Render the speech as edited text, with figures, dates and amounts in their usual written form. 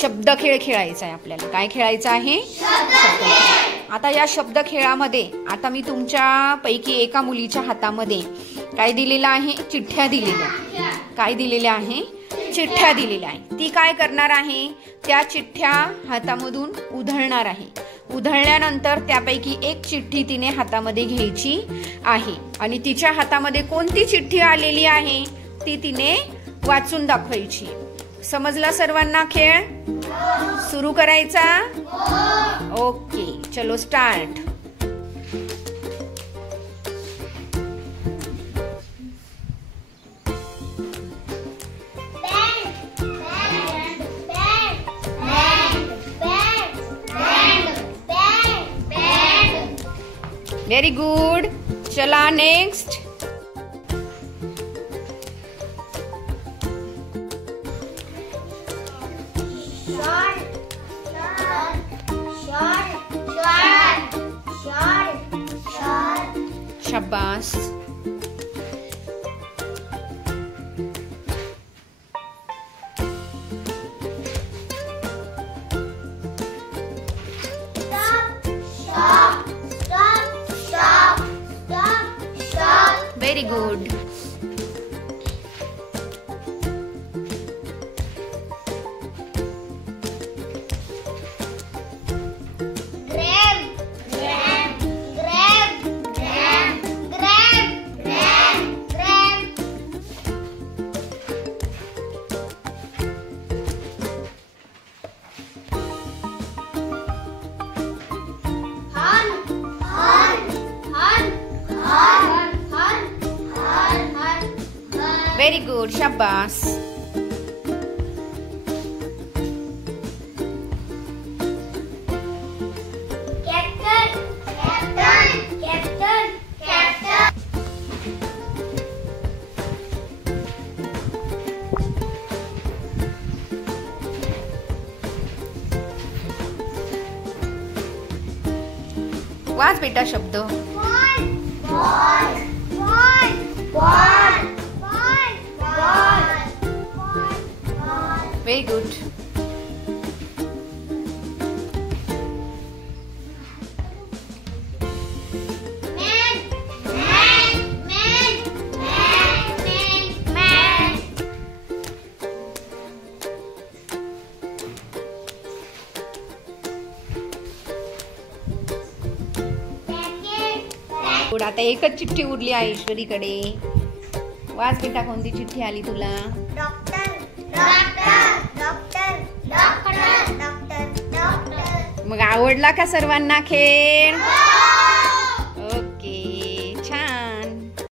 शब्द खेळ खेळायचा आहे आपल्याला. काय खेळायचं आहे? आता या शब्द खेळामध्ये आता मी तुमच्या पैकी एका मुलीच्या हातामध्ये काय दिलेलं आहे? चिठ्ठ्या दिलेल्या. काय दिलेल्या आहे? चिठ्ठ्या दिलेल्या आहे. ती काय करणार आहे? त्या चिठ्ठ्या हातामधून उधळणार आहे. उधळल्यानंतर त्यापैकी एक चिठ्ठी तिने हातामध्ये घ्यायची आहे आणि तिच्या हातामध्ये कोणती चिठ्ठी आलेली आहे ती तिने वाचून दाखवायची. समजला सर्वांना खेळ? सुरू करायचा? ओके, चलो स्टार्ट. Very good. चला नेक्स्ट. शाबास. Very good. Very good. Shabash. Watch बेटा शब्द. Very good. आता एकच चिठ्ठी उरली आहे ईश्वरीकडे. वाच बेटा कोणती चिठ्ठी आली तुला? मग आवडला का सर्वांना खेळ?